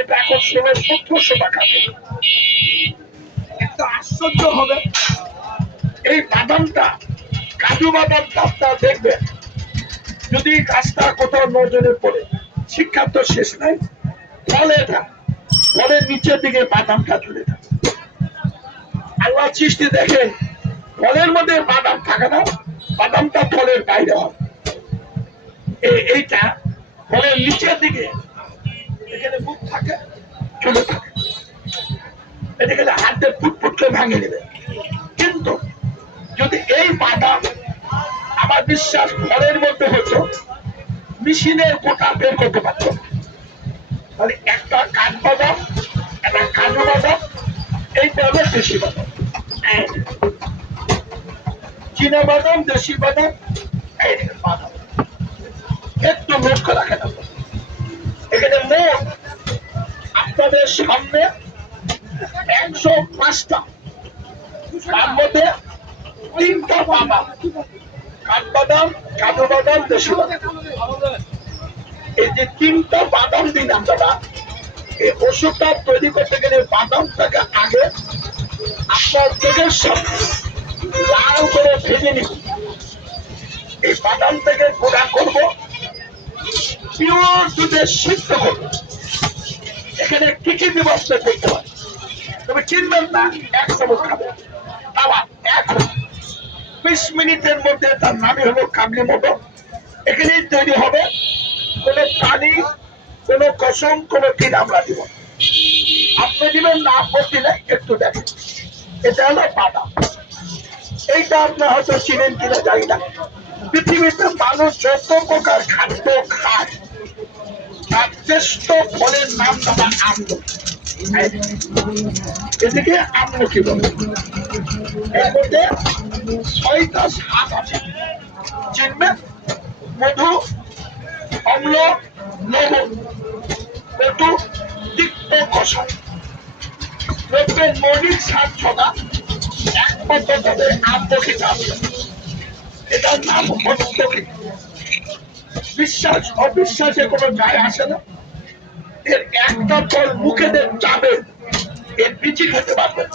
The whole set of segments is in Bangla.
এটা এখন 1600-1700 টাকা। একটা আশ্চর্য হবে, এই বাদামটা, কাজু বাদামটা আপনারা দেখবেন, যদি গাছটা কোথাও নজরে পড়ে, শিক্ষার তো শেষ নাই, ফলে এটা ফলের নিচের দিকে বাদামটা ঝুলে থাকে। আল্লাহ সৃষ্টি দেখেন, ফলের মধ্যে বাদাম থাকে না, বাদামটা ফলের বাইরে হয়। এইটা ফলের নিচের দিকে এখানে মুখ থাকে, ঝুলে থাকে, এটা গেলে হাত দিয়ে ফুটফুট করে ভাঙে নেবে। কিন্তু যদি এই বাদাম, আমার বিশ্বাস ফলের মধ্যে হতো, মেশিনের গোটা বের করতে পারত, তাহলে একটা কাঠবাদাম, একটা কাজু বাদাম, এইটা হলো দেশি বাদাম। চীনা বাদাম, দেশি বাদাম, এইদিকে বাদাম। একটু লক্ষ্য রাখেন, এখানে মোট আপনাদের সামনে 105টা, তার মধ্যে 3টা বাদাম, কাঠবাদাম, কাজু বাদাম, দেশি বাদাম। এই যে 3টা বাদাম দিন আমরা, এই ওষুধটা তৈরি করতে গেলে বাদামটাকে আগে আপনার চোখের সামনে লাল করে ভেজে নিব। এই বাদাম থেকে গুঁড়া করবো, পিওর দুধে সিদ্ধ করবো। এখানে কি কি দিব আপনি দেখতে পারেন, তবে চিনবেন না, 1 চামচ খাবেন। আবার এখন 20 মিনিটের মধ্যে তার নামই হলো কাবলি মতো। এখানেই তৈরি হবে, কোন পানি, কোন কসম, কোন কি আমরা দিব, আপনি দিবেন না, আপত্তি নেই, একটু দেখেন। এটা হলো বাদাম। এইটা আপনার হয়তো চিনেন কিনা জানি না, পৃথিবীতে মানুষ যত প্রকার খাদ্য খায়, তার শ্রেষ্ঠ ফলের নাম হলো আমলকি। এদিকে আমলকি বলে, এর মধ্যে 6টা স্বাদ আছে, চিনবেন? মধু, অম্ল, লবণ, কটু, তিক্ত, কষায়। দেখবেন মৌলিক স্বাদ ছটা, একমাত্র তাদের আমলকিটা আছে, এটার নাম হস্তকি। বিশ্বাস অবিশ্বাসে কোনো যায় আসে না। এর একটা ফল মুখে দেন যাবে, এর বিচি খেতে পারবেন।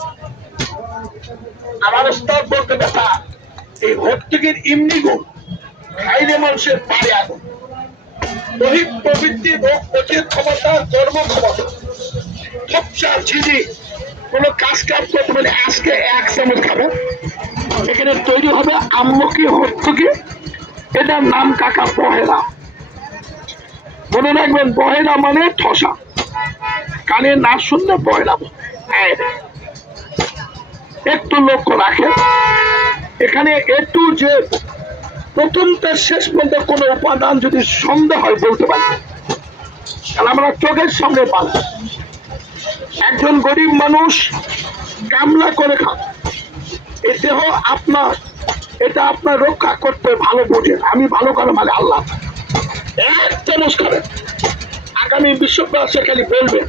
আমার স্তর বলতে ব্যথা, এই হর্তুকির ইমনি গুণ খাইলে মানুষের পারে আগুন। দৈহিক প্রবৃত্তি, রোগ প্রতিরোধ ক্ষমতা, কর্ম ক্ষমতা, ফপসা, ঝিঝি, কোন কাজ কাজ করতে পারে, আজকে 1 চামচ খাবেন। এখানে তৈরি হবে আমলকি, হর্তুকি। এটার নাম কাকা বহেরা। মনে রাখবেন, বহেরা মানে ঠসা, কানে না শুনলে বহেরা। একটু লক্ষ্য রাখেন, এখানে একটু যে প্রথমটা শেষ পর্যন্ত কোন উপাদান যদি সন্দেহ হয় বলতে পারি, তাহলে আমরা চোখের সামনে পাই। একজন গরিব মানুষ কামলা করে খান, এই দেহ আপনার, এটা আপনার রক্ষা করতে ভালো বোঝেন। আমি ভালো করে মানে আল্লাহ 1 চামচ খাবেন, আগামী বিশ্বব্যাপী খালি বলবেন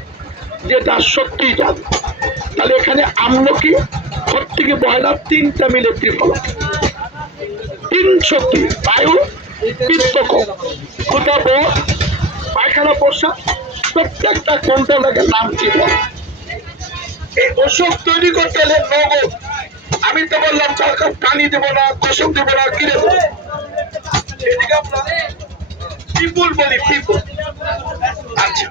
যে তার সত্যি জানে। তাহলে এখানে আমলকি, হর্তুকি, বহেরা 3টা মিলে ত্রিফল। 3 শক্তি, বায়ু, পিত্তকম, ক্ষুধা, পায়খানা, পোষা, প্রত্যেকটা কন্ট্রোলের নাম কি বল। এই ওষুধ তৈরি করতে হলে নগদ। আমি তো বললাম সরকার পানি দেবো না, কসম দেবো না, কিনে দেবো। এদিকে আমরা পিপুল বলি, পিপুল। আচ্ছা,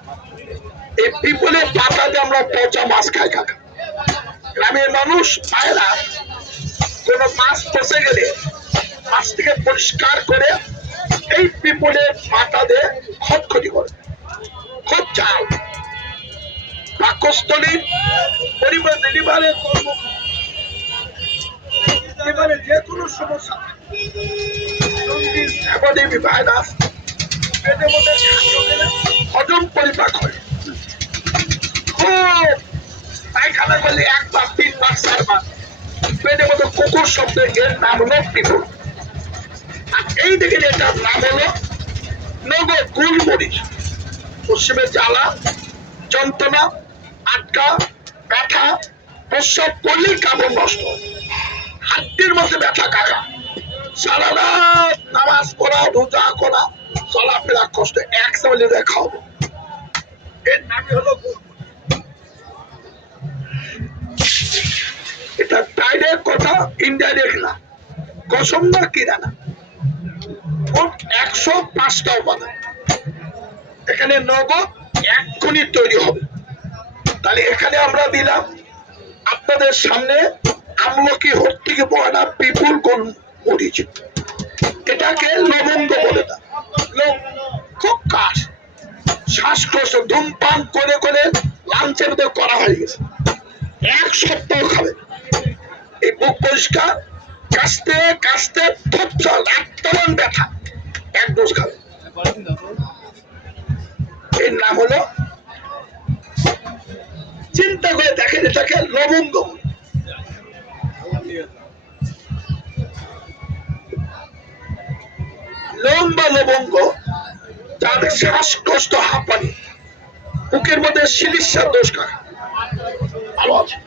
এই পিপুলের পাতাতে আমরা পচা মাছ খাই কাকা। গ্রামের মানুষ পায়রা কোন মাছ ফসে গেলে মাছটিকে পরিষ্কার করে এই পিপুলের পাতা দিয়ে খটখটি করে, খুব চাল পাকস্থলী, পরিবার, লিভারের কর্ম, লিভারের যে কোনো সমস্যা, ভাইরাস, পেটের মধ্যে হজম পরিপাক হয়, খুব পায়খানা করলে 1 বার, 3 বার, 4 বার, পেটের মধ্যে কুকুর শব্দ, এর নাম হলো পিপুল। আর এই দিকে এটার নাম হলো নগদ গুলমরিচ। পশ্চিমে জ্বালা, যন্ত্রণা, আটকা, ব্যথা, প্রস্রাব করলেই কাপড় নষ্ট, হাড্ডির মধ্যে ব্যথা কাকা, সারা রাত নামাজ পড়া, রোজা করা, চলাফেরা কষ্ট, 1 চামচ খাওয়াবো। এর নাম এটা ডাইরেক্ট কথা, ইনডাইরেক্ট না, কসম না কিনা না। মোট 105টা উপাদান এখানে নগদ এক্ষুনি তৈরি হবে। তাহলে এখানে আমরা দিলাম আপনাদের সামনে আমলকি, হর্তিকে বয়না, পিপুল, কোন মরিচ, এটাকে লবঙ্গ বলে না। খুব কাজ, শ্বাসকষ্ট, ধূমপান করে করে লাঞ্চের মধ্যে করা হয়ে গেছে। 1 সপ্তাহ খাবে, এই বুক পরিষ্কার, কাশতে কাশতে থপচল, একদম ব্যথা, 1 ডোজ খাবে। এর নাম হলো, চিন্তা করে দেখেন, এটাকে লবঙ্গ। লম্বা লবঙ্গ, যাদের শ্বাসকষ্ট, হাঁপানি, বুকের মধ্যে শিলিশার দোষ কাকা ভালো আছে,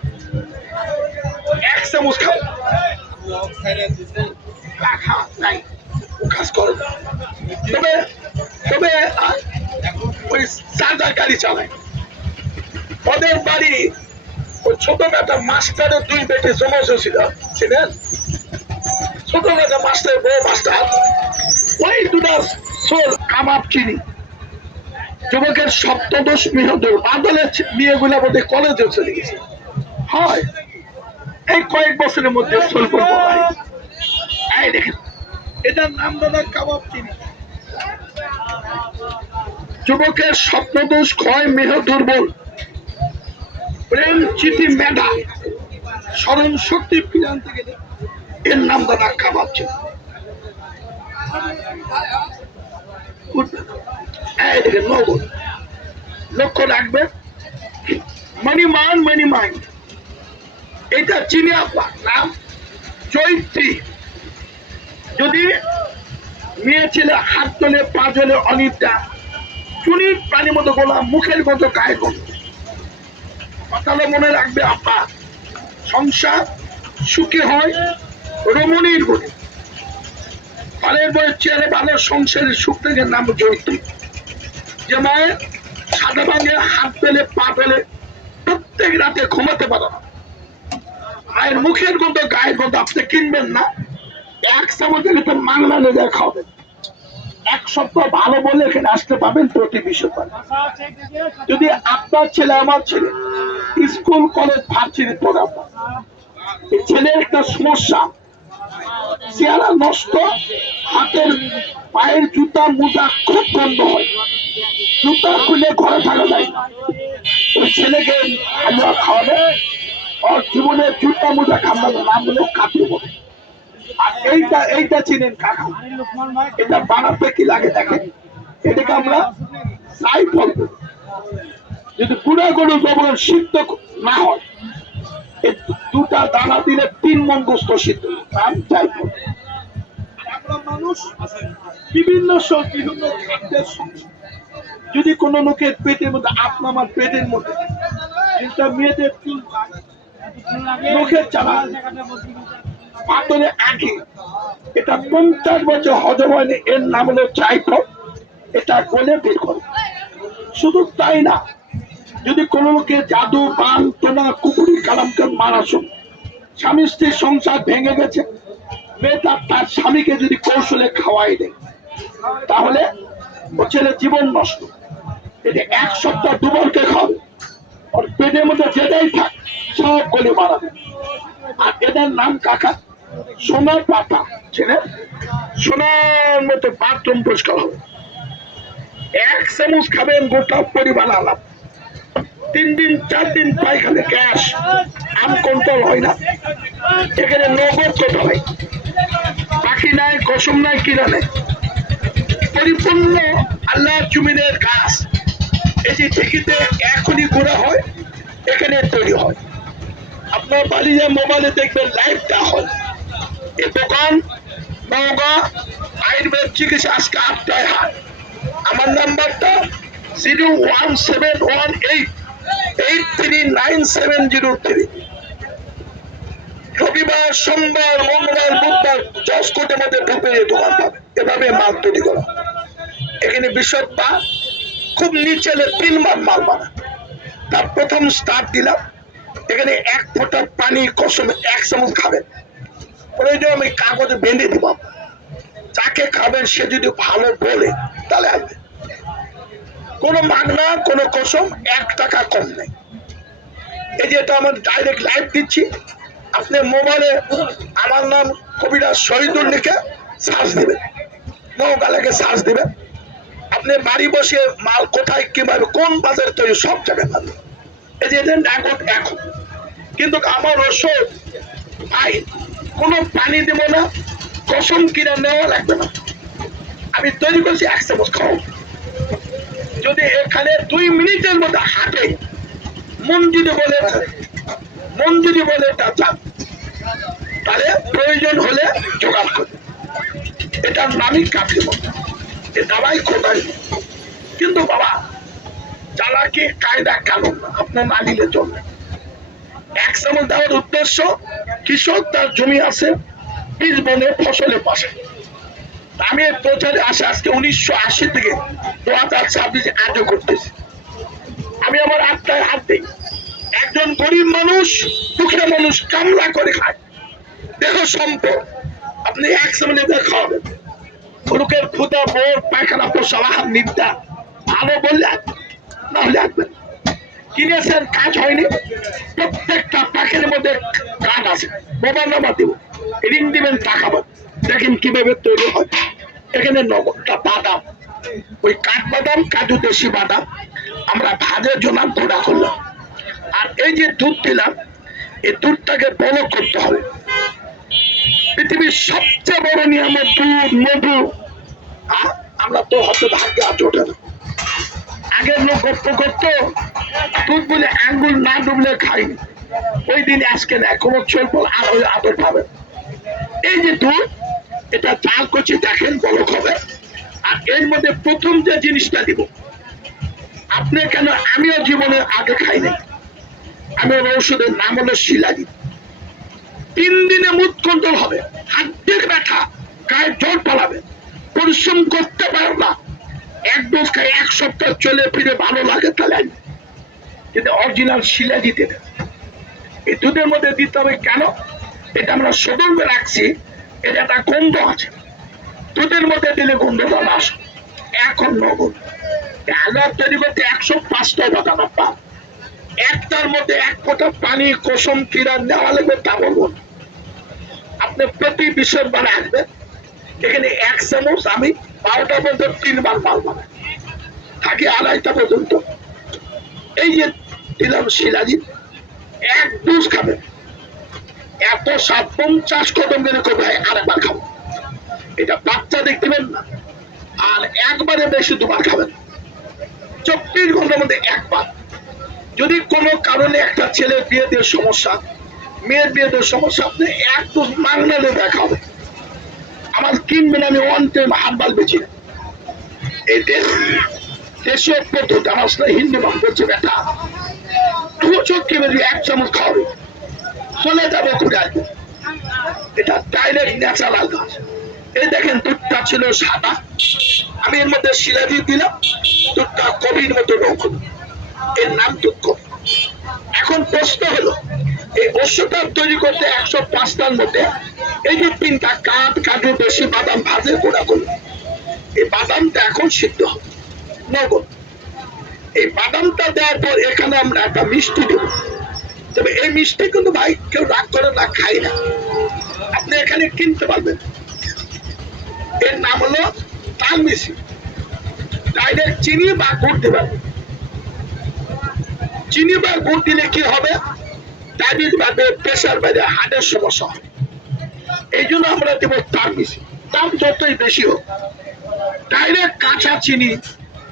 1 চামচ খাবে। রাখা নাই, কাজ করে না। তবে তবে ওই চার্জার গাড়ি চালায়, ওদের বাড়ি ওই ছোটখাটো মাস্টারের 2 বেটে জমা ছিল, ছিলেন ছোটখাটো মাস্টার, বড় মাস্টার, ওই 2টা সোল কাবাব চিনি। যুবকের সপ্তদশ মেহদুর বাদলের মেয়েগুলা বোধ কলেজে চলে গেছে, হয় এই কয়েক বছরের মধ্যে সোল করবো। এই দেখেন, এটার নাম দাদা কাবাব চিনি। যুবকের স্বপ্নদোষ, ক্ষয়, মেহ দুর্বল, প্রেম, চিঠি, মেধা, স্মরণ শক্তি ফিরে আনতে গেলে এর নাম দাদা কাবাব চিনি। এই দেখেন, নগদ লক্ষ্য রাখবেন, মানি মান, মানি মাইন্ড। এটা চিনি আপনার নাম চৈত্রী। যদি মেয়ে ছেলে হাত তোলে, পা জলে, অনিদ্রা, চুনির প্রাণীর মতো গোলা, মুখের মতো গায়ে গন্ধ, কথাটা মনে রাখবে আপনার সংসার সুখী হয় রমণীর গুণে। ফলের বয়স চেয়ারে ভালো, সংসারের সুখ থেকে নাম চৈত্রী। যে মায়ের সাদা ভাঙে, হাত পেলে, পা পেলে, প্রত্যেক রাতে ঘুমাতে পারো না, মায়ের মুখের গন্ধ, গায়ের গন্ধ, আপনি কিনবেন না, 1 চামচের ভিতরে মাংলা লেগে খাবেন। 1 সপ্তাহ ভালো বলে এখানে আসতে পাবেন প্রতি বৃহস্পতিবার। যদি আপনার ছেলে, আমার ছেলে স্কুল, কলেজ, ভার্সিটি পড়ে, আপনার এই ছেলের একটা সমস্যা, চেহারা নষ্ট, হাতের পায়ের জুতা মোজা খুব বন্ধ হয়, জুতা খুলে ঘরে থাকা যায় না, ওই ছেলেকে হালুয়া খাওয়াবে, ওর জীবনে জুতা মোজা খাওয়ানোর নাম হলো কাপড় বলে। আর এইটা চিনেন কাকা, এটা বানাতে কি লাগে দেখেন, এটাকে আমরা সাই ফল করি। যদি পুরা গরু গোবর সিদ্ধ না হয়, এই 2টা দানা দিলে 3 মণ গোস্ত সিদ্ধ, নাম যাই ফল। আমরা মানুষ বিভিন্ন বিভিন্ন খাদ্যের সঙ্গে, যদি কোনো লোকের পেটের মধ্যে, আমার পেটের মধ্যে, এটা মেয়েদের চুল, মুখের চালা, পাতলে আঁকি, এটা 50 বছর হজম হয়নি, এর নাম হলো চাইফল। এটা গলে বের করে। শুধু তাই না, যদি কোন লোকে জাদু, বান, টোনা, কুকুরি, কালামকে মারা শুন, স্বামী স্ত্রীর সংসার ভেঙে গেছে, মেয়েটা তার স্বামীকে যদি কৌশলে খাওয়াই দেয়, তাহলে ও ছেলে জীবন নষ্ট। এটা 1 সপ্তাহ দুবরকে খাবে, ওর পেটের মধ্যে যেটাই থাক সব গলে মারাবে। আর এটার নাম কাকা সোনার পাতা, ছেলে সোনার মতো বাথরুম পরিষ্কার হবে। 1 চামচ খাবেন, গোটা পরিবার আলাপ, 3 দিন 4 দিন পায়খানে গ্যাস, আম কন্ট্রোল হয় না। এখানে নগদ কথা হয়, পাখি নাই, কসম নাই, কিনা নেই, পরিপূর্ণ আল্লাহ জমিনের গাছ। এই যে ঠিকিতে এখনই ঘোরা হয়, এখানে তৈরি হয়। আপনার বাড়িতে মোবাইলে দেখবেন লাইভ দেওয়া হয়। এই দোকান নওগাঁ আয়ুর্বেদ চিকিৎসা, আজকে 8টায় হাট। আমার নাম্বারটা 01718839703। রবিবার, সোমবার, মঙ্গলবার, বুধবার 10 কোটির মধ্যে ঢুকে দোকান পাবে। এভাবে মাল তৈরি করা। এখানে বিশদটা খুব নিচে 3 বার মাল বানায়। তার প্রথম স্টার্ট দিলাম, এখানে 1 ফোঁটা পানি কসম 1 চামচ খাবেন, প্রয়োজন আমি কাগজে বেঁধে দিব, যাকে খাবেন সে যদি ভালো বলে তাহলে আসবে, কোনো মাগনা কোনো কসম, 1 টাকা কম নেই। এই যে এটা আমার ডাইরেক্ট লাইভ দিচ্ছি, আপনি মোবাইলে আমার নাম কবিরাজ শহীদুল লিখে সার্চ দিবেন, নৌকা লেগে সার্চ দিবেন, আপনি বাড়ি বসে মাল কোথায় কিভাবে কোন বাজারে তৈরি সব জায়গায় পাবেন। এই যে এখন কিন্তু আমার ওষুধ ভাই কোনো পানি দেব না, কসম কিনে নেওয়া লাগবে না, আমি তৈরি করছি 1 চামচ খাও, যদি এখানে 2 মিনিটের মধ্যে হাঁটে, মন যদি বলে তা যান, তাহলে প্রয়োজন হলে জোগাড় করবে, এটার নামই কাপড় এ দাবাই খোদাই। কিন্তু বাবা চালাকি কায়দা কানুন আপনার না নিলে চলবে। 1 চামচ দেওয়ার উদ্দেশ্য কৃষক তার জমি আছে বীজ বনে ফসলের পাশে, আমি এই প্রচারে আসে আজকে 1980 থেকে 2026 আজও করতেছি, আমি আমার আত্মায় হাত দিই। একজন গরিব মানুষ দুঃখের মানুষ কামলা করে খায়, দেহ সম্পদ আপনি 1 চামচ দিয়ে খাওয়াবেন, লোকের ক্ষুদা বোর পায়খানা পোষালা নিন্দা ভালো বললে না হলে আসবেন, কিনেছেন কাজ হয়নি, প্রত্যেকটা প্যাকের মধ্যে কাজ আছে, মোবাইল নাম্বার দিব, রিং দিবেন টাকা দেখেন কিভাবে তৈরি হয়। এখানে নগদটা বাদাম, ওই কাঠ বাদাম কাজু দেশি বাদাম আমরা ভাজের জন্য গুঁড়া করলাম, আর এই যে দুধ দিলাম এই দুধটাকে বড় করতে হবে। পৃথিবীর সবচেয়ে বড় নিয়ামত দুধ মধু, আমরা তো হয়তো ভাগ্যে আজ ওঠে না। আগের লোক গপ্প করতো দুধ বলে আঙ্গুল না ডুবলে খাইনি, ওই দিন আজকে নেয় কোনো চলবো আর ওই আদর পাবে। এই যে দুধ এটা চাল করছি দেখেন বলক হবে, আর এর মধ্যে প্রথম যে জিনিসটা দিব আপনি কেন আমিও জীবনে আগে খাই নাই, আমি ঔষধের নাম হলো শিলাজিৎ। 3 দিনে মুড কন্ট্রোল হবে, হাড্ডির ব্যথা গায়ে জল পালাবে, পরিশ্রম করতে পারো না, 1 ডোজ খাই 1 সপ্তাহ চলে ফিরে ভালো লাগে তাহলে, কিন্তু অরিজিনাল শিলাজিৎ এটা এই দুধের মধ্যে দিতে হবে। কেন এটা আমরা সদর্বে রাখছি, এটা একটা গন্ধ আছে, দুধের মধ্যে দিলে গন্ধটা না আসে। এখন নগদ আলাপ তৈরি করতে 105টা বাদাম পান, একটার মধ্যে 1 ফোঁটা পানি কসম কিরা নেওয়া লাগবে, তা বলবো না। আপনি প্রতি বিশ্ববার আসবেন, এখানে 1 চামচ আমি 12টা পর্যন্ত 3 বার মাল বানাই থাকি 2:30টা পর্যন্ত। এই যে দিলাম শিলাজিৎ 1 ডোজ খাবেন, এত 50 কদম বেড়ে করবে আরেকবার খাবো, এটা বাচ্চা দেখবেন না, আর একবারে বেশি 2 বার খাবেন, 24 ঘন্টার মধ্যে 1 বার। যদি কোনো কারণে একটা ছেলে বিয়ে দিয়ে সমস্যা, মেয়ের বিয়ে দিয়ে সমস্যা, আপনি 1 ডোজ মাংনালে দেখাবে, আমার কিনবেন, আমি 1 টাইম হারবাল বেছি, এই দেশীয় পদ্ধতি। আমার হিন্দু মান বলছে বেটা চোখকে বেরিয়ে 1 চামচ খাওয়াবে, চলে যাবে ঘুরে আসবে, এটা ডাইরেক্ট ন্যাচারাল গাছ। এই দেখেন দুধটা ছিল সাদা, আমি এর মধ্যে শিলাজিৎ দিলাম, দুধটা কবির মতো রঙ, এর নাম দুধ কবি। এখন প্রশ্ন হলো এই ওষুধটা তৈরি করতে 105টার মধ্যে এই যে 3টা কাঠ কাজু দেশি বাদাম ভাজে গুঁড়া করলো, এই বাদামটা এখন সিদ্ধ হবে নগদ। এই বাদামটা দেওয়ার পর এখানে আমরা একটা মিষ্টি দেব, তবে এই মিষ্টি কিন্তু ভাই কেউ রাগ করে না, খাই না, আপনি এখানে কিনতে পারবেন। এর নাম হলো তাল মিষ্টি, ডাইরেক্ট চিনি বা গুড় দেবেন। চিনি বা গুড় দিলে কি হবে, ডায়াবেটিস বাড়বে, প্রেশার বাড়বে, হার্টের সমস্যা হবে। এই জন্য আমরা দেবো তাল মিষ্টি, দাম যতই বেশি হোক। ডাইরেক্ট কাঁচা চিনি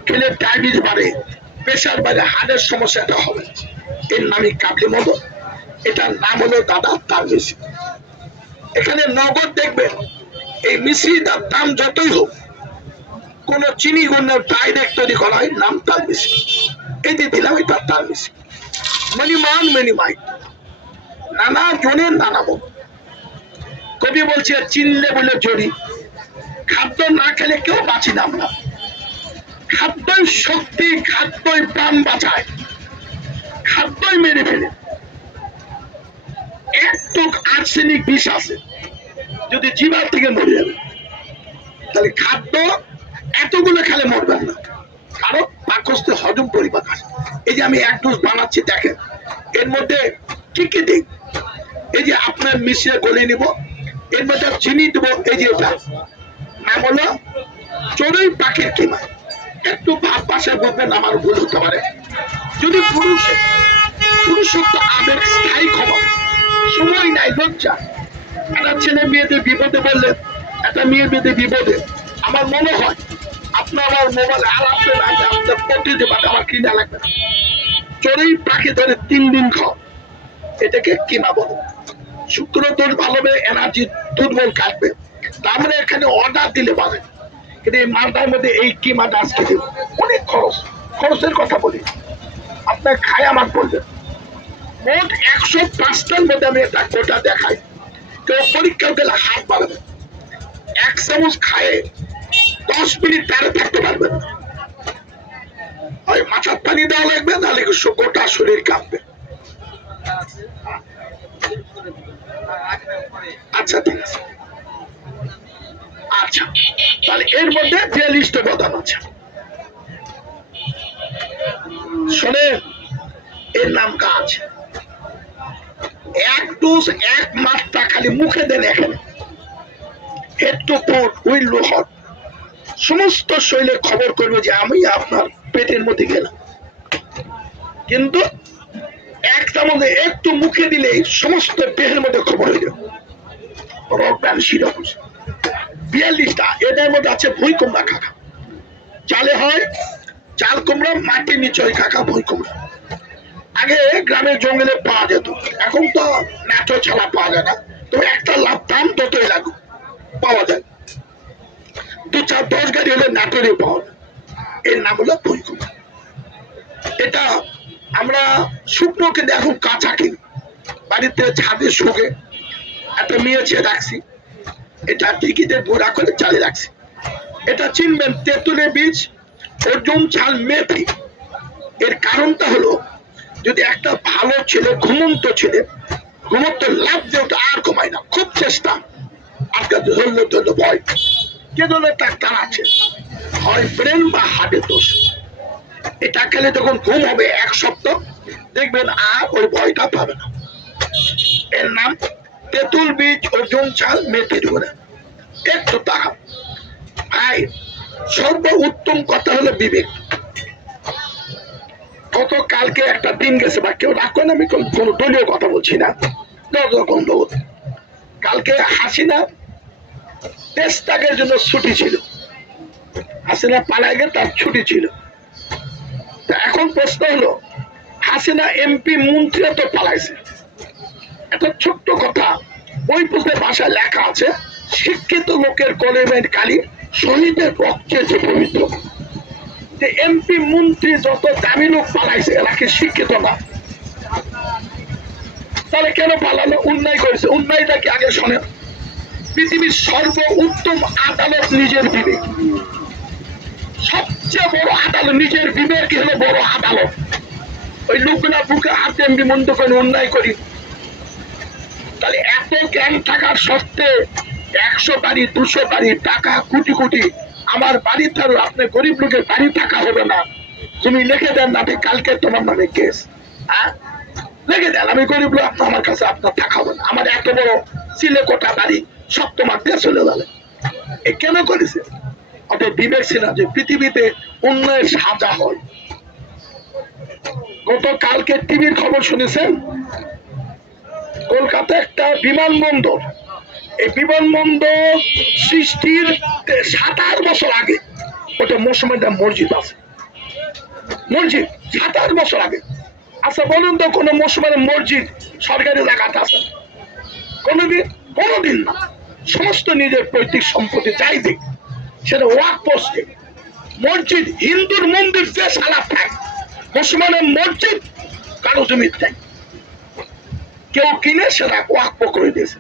খেলে ডায়াবেটিস বাড়ে, প্রেশার বাড়ে, হার্টের সমস্যাটা হবে। এর নামই কাবলি মধু, এটার নাম হলো দাদা তাল মিষ্টি। এখানে নগদ দেখবেন এই মিশ্রিটার দাম যতই হোক, কোন চিনি গুণ ডাইরেক্ট তৈরি করা হয়, নাম তাল মিষ্টি। এই যে দিলাম এটা তাল মিষ্টি, মণিমান মেনিমাই, নানা জনের নানা মত। কবি বলছে চিনলে বলে জড়ি, খাদ্য না খেলে কেউ বাঁচি না আমরা, খাদ্যই শক্তি, খাদ্যই প্রাণ বাঁচায়। দ্রুতই মেরে ফেলে। একটু আর্সেনিক বিষ আছে, যদি জিভার থেকে মরে যাবে। তাহলে খাদ্য এতগুলো খেলে মরবেন না, কারণ পাকস্থে হজম পরিপাক আছে। এই যে আমি এক ডোজ বানাচ্ছি, দেখেন এর মধ্যে কি কি দিই। এই যে আপনার মিশিয়ে গলে নিব, এর মধ্যে চিনি দেবো। এই যে এটা নাম হলো চড়ুই পাখির কিমা। একটু ভাব বাসায় বলবেন, আমার ভুল হতে পারে। যদি পুরুষত্ব আবেগ স্থায়ী খবর, সময় নাই, লজ্জা। একটা ছেলে মেয়েদের বিপদে বললেন, একটা মেয়ে মেয়েদের বিপদে, আমার মনে হয় আপনার আমার মোবাইলে আলাপ আপনার প্রতিটি বাদে আমার কিনা লাগবে না। চড়ুই পাখি ধরে 3 দিন খাও, এটাকে কিমা বলো। শুক্র দোষ ভালো হবে, এনার্জি দুর্বল কাটবে। আমরা এখানে অর্ডার দিলে পারেন, কিন্তু এই মালটার মধ্যে এই কিমাটা আজকে দেব। অনেক খরচের কথা বলি, আপনার খায় আমার বলবেন। মোট 105টার মধ্যে আমি এটা কোটা দেখাই। কেউ পরীক্ষা গেলে হাত বাড়াবে, 1 চামচ খায় 10 মিনিট তারে থাকতে পারবেন না। হয় মাথার পানি দেওয়া লাগবে, তাহলে গোটা শরীর কাঁপবে। আচ্ছা ঠিক আছে। আচ্ছা, তাহলে এর মধ্যে 42টা উপাদান আছে। শোনেন, এর নাম কাজ। 1 ডোজ 1 মাত্রা খালি মুখে দেন, এখানে head to foot will hot, সমস্ত শরীরে খবর করবে যে আমি আপনার পেটের মধ্যে গেলাম। কিন্তু 1 চামচে একটু মুখে দিলেই সমস্ত দেহের মধ্যে খবর হয়ে যাবে। রক ব্যান্ড সিরাপ 42টা। এদের মধ্যে আছে ভুঁই কুমড়া কাকা। চালে হয় চাল কুমড়া, মাটির নিচে হয় কাকা ভুঁই কুমড়া। আগে গ্রামের জঙ্গলে পাওয়া যেত, এখন তো নাটো ছাড়া পাওয়া যায় না। তো একটা লাভ দাম ততই লাগুক পাওয়া যায়। 2-4-10 গাড়ি হলে নাটোরে পাওয়া যায়। এর নাম হলো ভুঁই কুমড়া। এটা আমরা শুকনো কিনে এখন কাঁচা কিনি, বাড়িতে ছাদে শুকে একটা মেয়ে ছেড়ে রাখছি, এটা টিকিতে গুঁড়া করে চালে রাখছি। এটা চিনবেন, তেঁতুলের বীজ, অর্জুন ছাল, মেথি। এর কারণটা হলো, যদি একটা ভালো ছেলে, ঘুমন্ত ছেলে ঘুমন্ত লাভ দিয়ে ওটা আর কমায় না, খুব চেষ্টা, আজকাল ধরলে ধরলে ভয়, কে ধরলে ডাক্তার আছে, হয় ব্রেন বা হার্টের দোষ। এটা খেলে যখন ঘুম হবে 1 সপ্তাহ, দেখবেন আর ওই ভয়টা পাবে না। এর নাম তেঁতুল বীজ, অর্জুন ছাল, মেথির গুঁড়া। একটু তাকাও ভাই, সর্ব উত্তম কথা হলো বিবেক। গত কালকে একটা দিন গেছে, বা কেউ রাখবেন, আমি কোন দলীয় কথা বলছি না, কালকে হাসিনা 23 তারিখের জন্য ছুটি ছিল। হাসিনা পালায় গেলে তার ছুটি ছিল। এখন প্রশ্ন হলো, হাসিনা এমপি মন্ত্রীরা তো পালাইছে। একটা ছোট্ট কথা, ওই পুস্তকের ভাষায় লেখা আছে, শিক্ষিত লোকের কলমের কালি শহীদের রক্তের যে পবিত্র। যে এমপি মন্ত্রী যত দামি লোক পালাইছে, এরা কি শিক্ষিত না? তাহলে কেন পালালো? অন্যায় করেছে। অন্যায়টা কি আগে শোনেন। পৃথিবীর সর্ব উত্তম আদালত নিজের বিবেক। সবচেয়ে বড় আদালত নিজের বিবেক হলো বড় আদালত। ওই লোকগুলা বুকে হাতে এমপি মন্ত্র করে অন্যায় করি। তাহলে এত জ্ঞান থাকার সত্ত্বে 100 বাড়ি 200 বাড়ি টাকা কোটি কোটি আমার বাড়ি থাকো, আপনি গরিব লোকের বাড়ি থাকা হবে না। তুমি লিখে দেন না, কালকে তোমার নামে কেস। হ্যাঁ, লিখে দেন, আমি গরিব লোক, আপনার আমার কাছে আপনার থাকা হবে না। আমার এত বড় সিলে কোটা বাড়ি সব তোমার দিয়ে চলে যাবে। এ কেন করেছে? অতএব বিবেক ছিল যে পৃথিবীতে উন্নয়নের সাজা হয়। গতকালকে টিভির খবর শুনেছেন, কলকাতা একটা বিমানবন্দর, এই বিমানবন্দর সৃষ্টির 27 বছর আগে ওটা মৌসুমে মসজিদ আছে। মসজিদ 27 বছর আগে। আচ্ছা বলুন তো, কোন মৌসুমে মসজিদ সরকারি জায়গাতে আছে? কোনদিন না। সমস্ত নিজের পৈতৃক সম্পত্তি যাই দিক, সেটা ওয়াকফ পোস্টে। মসজিদ, হিন্দুর মন্দির যে সালা থাকে, মুসলমানের মসজিদ কারো জমির থাকে, কেউ কিনে সেটা ওয়াকফ করে দিয়েছে,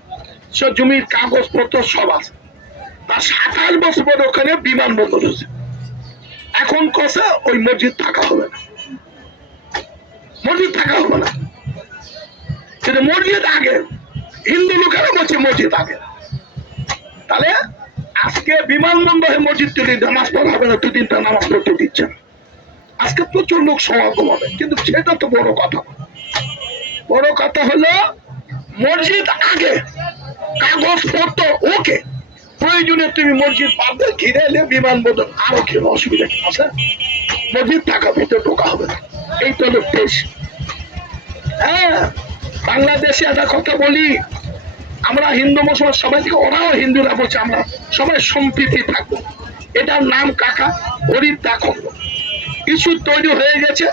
সে জমির কাগজপত্র সব আছে। তার 27 বছর পরে ওখানে বিমানবন্দর হয়েছে। এখন কথা ওই মসজিদ থাকা হবে না, মসজিদ থাকা হবে না। কিন্তু মসজিদ আগে, হিন্দু লোকেরা বলছে মসজিদ আগে। তাহলে আজকে বিমানবন্দরে মসজিদ তুলি নামাজ পড়া হবে না, 2-3টা নামাজ পড়তে দিচ্ছে না। আজকে প্রচুর লোক সমাগম হবে, কিন্তু সেটা তো বড় কথা। বড় কথা হলো মসজিদ আগে, কাগজপত্র ওকে, প্রয়োজনে তুমি মসজিদ পাবে ঘিরে এলে বিমানবন্দর আরো খেলে অসুবিধা কি আছে? মসজিদ থাকা ভিতরে ঢোকা হবে না। এই তো হলো দেশ। হ্যাঁ, বাংলাদেশে একটা কথা বলি, আমরা হিন্দু মুসলমান সবাই থেকে, ওরাও হিন্দুরা বলছে আমরা সবাই সম্প্রীতি থাকবো। এটার নাম কাকা হরিদ্রাখণ্ড। ইস্যু তৈরি হয়ে গেছে।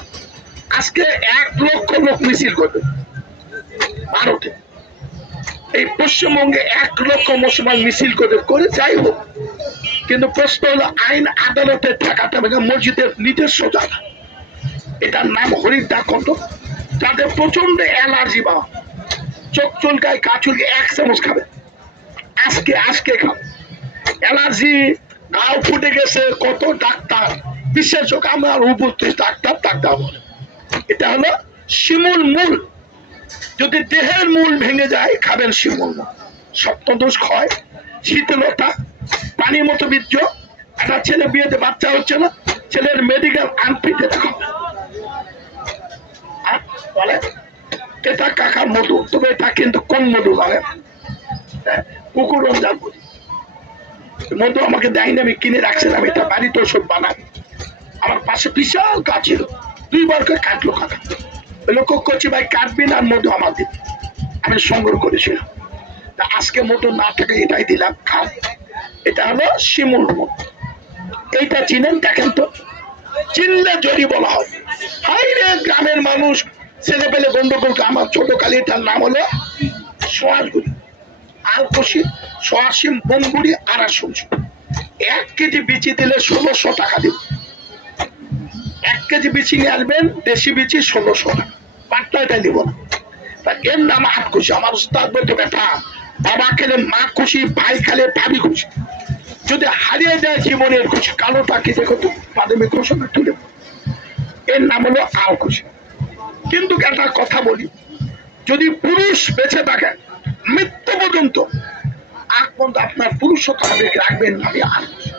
আজকে 1 লক্ষ লোক মিছিল করবে ভারতে। এই পশ্চিমবঙ্গে 1 লক্ষ মুসলমান মিছিল করে যাই হোক, কিন্তু প্রশ্ন হলো আইন আদালতের ঠেকাতে হবে, মসজিদের নিজস্ব জায়গা। এটার নাম হরিদ্রাখণ্ড। যাদের প্রচন্ড অ্যালার্জি বা চোখ চুলকায়, কাচুলকে 1 চামচ খাবে, আজকে খাবে। অ্যালার্জি, গাও ফুটে গেছে, কত ডাক্তার বিশেষজ্ঞ, আমার উপস্থিত ডাক্তার বলে এটা হলো শিমুল মূল। যদি দেহের মূল ভেঙে যায় খাবেন শিমুল মূল। সপ্তদোষ ক্ষয়, শীতলতা, পানির মতো বীর্য। একটা ছেলে বিয়েতে বাচ্চা হচ্ছে না, ছেলের মেডিকেল আনফিট দেখাবে বলে এটা কাকার মধু। তবে এটা কিন্তু কোন মধু জানেন? কুকুর রমজান মধু আমাকে দেয়নি, আমি কিনে রাখছিলাম। এটা বাড়িতে ওষুধ বানাই। আমার পাশে বিশাল গাছ ছিল, 2 বার করে কাটলো কাকা। লক্ষ্য করছি ভাই কাটবেন আর মধু আমার দিন, আমি সংগ্রহ করেছিলাম। আজকে মধু না থাকে এটাই দিলাম, খান। এটা হলো শিমুল মধু। এইটা চিনেন? দেখেন তো, চিনলে যদি বলা হয় হাই রে গ্রামের মানুষ ছেলে পেলে গন্ডগোল। আমার ছোট কালী, এটার নাম হলো সোয়াশগুড়ি, আলকুশি, সোয়াশিম, বোমগুড়ি, আড়াশুনছি। 1 কেজি বিচি দিলে 1600 টাকা দিব। 1 কেজি বিচি নিয়ে আসবেন, দেশি বিচি 1600 টাকা, পাট্টাটা দিব না। এর নাম আটকুশি। আমার উস্তাদ বলতে বেটা, বাবা খেলে মা খুশি, ভাই খেলে ভাবি খুশি। যদি হারিয়ে যায় জীবনের খুশি, কালোটা কি দেখো তো প্রাথমিক ঘোষণা তুলে, এর নাম হলো আলকুশি। কিন্তু একটা কথা বলি, যদি পুরুষ বেঁচে থাকেন মৃত্যু পর্যন্ত, আগ পর্যন্ত আপনার পুরুষত্ব রাখবেন আমি আলকুশি।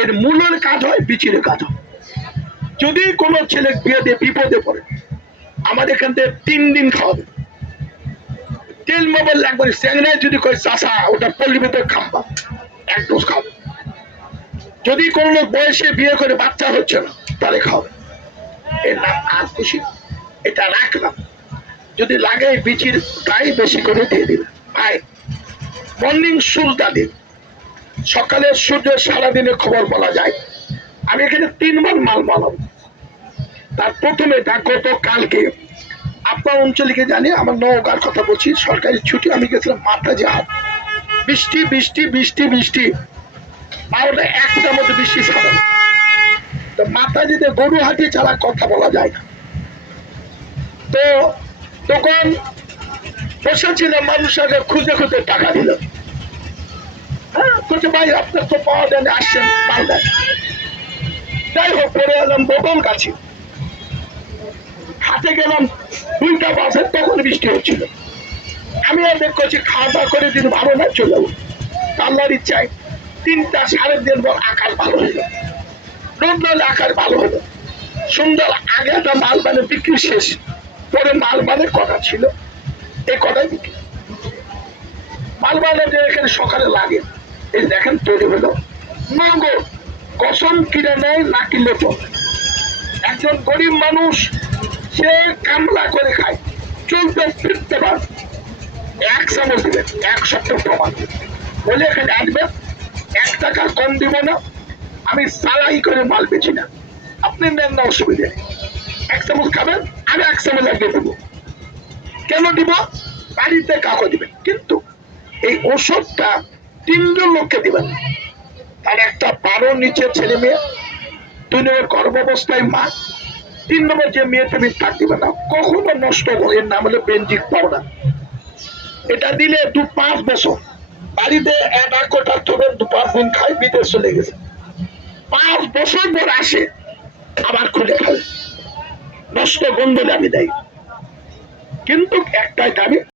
এর মূলের কাজ হয়, বিচির কাজ হয়। যদি কোনো ছেলে বিয়ে দিয়ে বিপদে পড়ে, আমার এখান থেকে 3 দিন খাওয়াবে। তেল মোবাইল একবার স্যাংরায় যদি কই চাষা ওটা পল্লী ভিতরে খাম্বা 1 ডোজ খাবে। যদি কোনো লোক বয়সে বিয়ে করে বাচ্চা হচ্ছে না, তাহলে খাবে। এর নাম আলকুশি। এটা রাখলাম, যদি লাগে বিচির গায়ে বেশি করে দিয়ে দিবে। ভাই মর্নিং সূর্যটা দিন, সকালে সূর্যের সারাদিনের খবর বলা যায়। আমি এখানে 3 বার মাল বানাবো। তার প্রথমে গত কালকে আপনার অঞ্চলকে জানি, আমার নওগাঁর কথা বলছি, সরকারি ছুটি। আমি গেছিলাম মাতাজি হাট, বৃষ্টি বৃষ্টি বৃষ্টি বৃষ্টি, 12টা 1টার মধ্যে বৃষ্টি ছাড়ে না। তো মাতাজিতে গরু হাঁটি ছাড়া কথা বলা যায় না। তো তখন বসেছিলাম, মানুষকে খুঁজে খুঁজে টাকা দিল। হ্যাঁ, বলছে ভাই আপনার তো পাওয়া যায় না, আসছেন মাল দেন। যাই হোক, পরে এলাম বগল কাছে, হাতে গেলাম 2টা বাজে, তখন বৃষ্টি হচ্ছিল। আমি আর দেখ করছি খাওয়া দাওয়া করে দিন, ভালো না চলে যাবো। আল্লাহর ইচ্ছায় 3টা 3:30 পর আকাশ ভালো হয়ে গেল, রোদ নাহলে আকাশ ভালো হলো সুন্দর। আগে একটা মাল মানে বিক্রি শেষ, পরে মাল মানে কটা ছিল, এই কটাই বিক্রি। মাল মানে যে এখানে সকালে লাগে, এই দেখেন তৈরি হলো নগদ। কসম কিনে নেয় না কিনলে চলে। একজন গরিব মানুষ, সে কামলা করে খায়, চলতে ফিরতে পারে, 1 চামচ দিবেন, 1 সপ্তাহ প্রমাণ বলে এখানে আসবেন, 1 টাকা কম দিব না। আমি সালাই করে মাল বেছি না, আপনি নেন না, অসুবিধা নেই। 1 চামচ খাবেন, আমি 1 চামচ লাগিয়ে দেবো। কেন দিব? বাড়িতে কাউকে দিবেন, কিন্তু এই ওষুধটা 3 জন লোককে দিবেন। তার একটা 12 নিচে ছেলে মেয়ে, 2 নম্বর গর্ভাবস্থায় মা, 3 নম্বর যে মেয়ে তুমি তার দিবে না, কখনো নষ্ট হবে। এর নাম হলো বেঞ্জিক পাউডার। এটা দিলে 5 বছর বাড়িতে 1 কোটা ধরে 2-5 দিন খাই, বিদেশ চলে গেছে। 5 বছর পর আসে, আবার খুলে খাবে, নষ্ট গন্ধ আমি দেয়। কিন্তু একটাই দাবি,